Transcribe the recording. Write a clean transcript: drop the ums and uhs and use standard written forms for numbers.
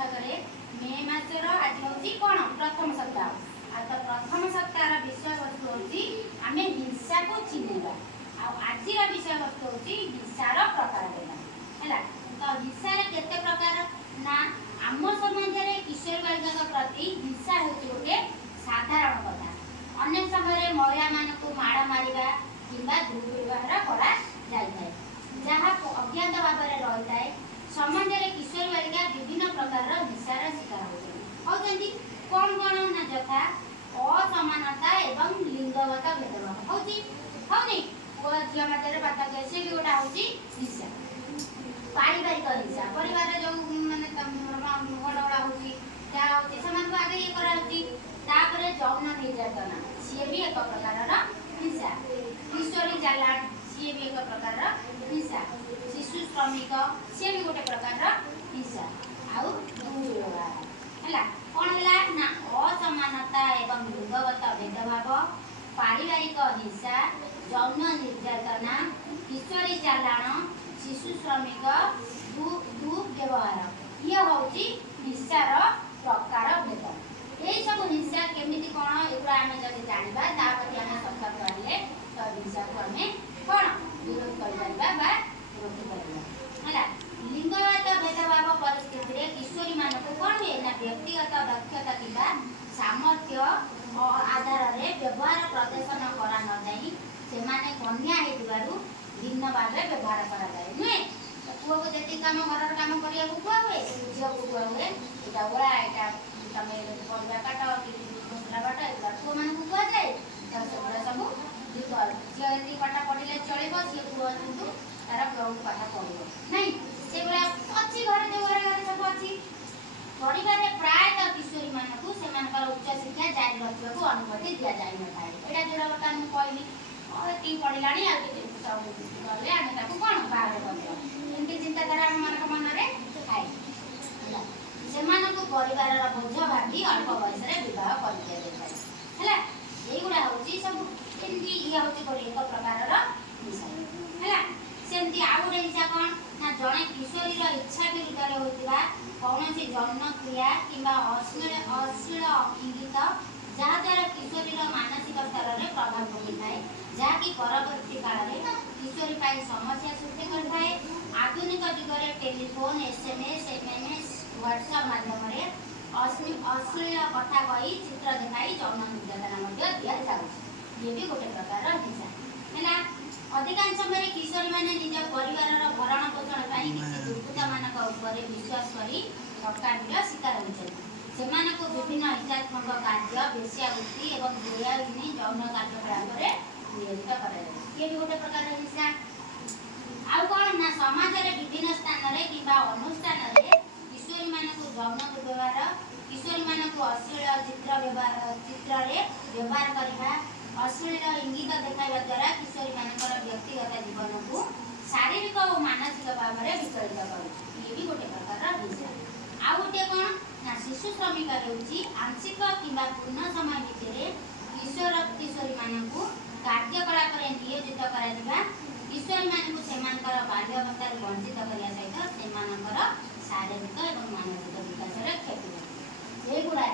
भागे मे मासर आज हूँ कौन प्रथम सप्ताह आ तो प्रथम सप्ताह विषय वस्तु हूँ आम हिंसा को चिन्हवा आज विषय वस्तु हूँ हिंसार प्रकार है तो हिंसार केते प्रकार ना आम समाज में किशोर बालिका प्रति हिंसा हूँ गोटे साधारण कथा अनेक समय महिला मानक माड़ मारिबा किंबा दुर्व्यवहार करा जाए जहाँ अज्ञात भाव में रही है समाज में किशोर बालिका विभिन्न प्रकार हिंसार शिकार होती कौन कौन ना यथा असमानता एवं लिंगगत भेदभाव होनी पुआ झील मध्य पार्थक्य सी भी गोटा हूँ हिंसा पारिवारिक हिंसा परिवार जो मैंने गड़गड़ा हो आगे ये करापर यौन निर्यातना सी भी एक प्रकार हिंसा किशोरी चालाण सी भी एक प्रकार हिंसा शिशु श्रमिक सी भी गोटे प्रकार हिंसा आउ दुर्व्यवहार है कौन है ना असमानता एवं लिंगगत भेदभाव पारिवारिक हिंसा यौन निर्यातना किशोरी चालाण शिशु श्रमिक दुर्व्यवहार ये हूँ हिंसार प्रकार भेद यही सब हिंसा केमी कौन एगुड़ा आम जब जाना ताकि आम सतर्क रही तो हिंसा को आम कौन विरोध कर रोकीपर है लिंगगत भेदभाव परिस्थिति में किशोरी मानक कौन हुए ना व्यक्तिगत दक्षता कि सामर्थ्य आधार में व्यवहार प्रदर्शन करा न जाई से माने कन्या हो भिन्न भाव व्यवहार कराए नुहे पुओ को जी कम घर कम करने को हुए झील को कुआ हुए यहाँ ओला यहाँ तुम परिवा काट कि मसला बाट एगुड़ा पुओ मान को कुआ जाए तो से सब झील जी पाठ पढ़े चलो सी पुओ कितु तार पुओ को पाठ पढ़ो नहीं से अच्छी घर जो घर घर सब अच्छी परिवार प्रायतः किशोरी मानक से उच्च शिक्षा जारी रखा अनुमति दि जाए यहाँ जो बर्तमान मुझे कहली पढ़ला गले आम कौन बाहर करमती चिंताधारा आम मान मन में थाए से परिवार बोझ भावी अल्प बयस बह कर दिया यहीगुड़ा हूँ सब एमती ये हूँ गोटे एक प्रकार हिंसा है सेमती आउ गोटे हिंसा कौन ना जड़े किशोरीर इच्छा विरुद्ध होता कौन जौन क्रिया कि अश्लील इंगित जहाद्वारा किशोरीर मानसिक स्तर में प्रभाव पड़े थाए जहाँकि परवर्ती काल में किशोरी समस्या सृष्टि करए आधुनिक जुगर टेलीफोन एसएमएस एमएमएस व्हाट्सएप माध्यम अश्लील कथा कही चित्र देखाई यौन निर्यातना दि जाए ये भी गोटे प्रकार हिंसा है अधिकांश समय किशोरी मैंने निज परिवार भरण पोषण किसी दुर्बृत्त मान विश्वास कर ठकामीर शिकार होती विभिन्न हिंसात्मक कार्य वेश्यावृत्ति और दयागिनी यौन कार्यकलाप नियोजित कर ये भी गोटे प्रकार हिंसा आउ कौन ना समाज में विभिन्न स्थान कि अनुष्ठान किशोरी मानक यौन दुर्व्यवहार किशोरी मानक अश्लील चित्र व्यवहार करने अश्लील इंगित देखा द्वारा किशोरी मानकर व्यक्तिगत जीवन को शारीरिक और मानसिक भाव में विचलित कर ये भी गोटे प्रकार हिंसा आउ गोटे कौन ना शिशु श्रमिक होची आंशिक कि पूर्ण समय भितर किशोर किशोरी मानक कार्यकलाप नियोजित करा किशोरी मानक से बाल्यवस्था वंचित करने सहित से शारीरिक और मानसिक विकास क्षति एगुड़ा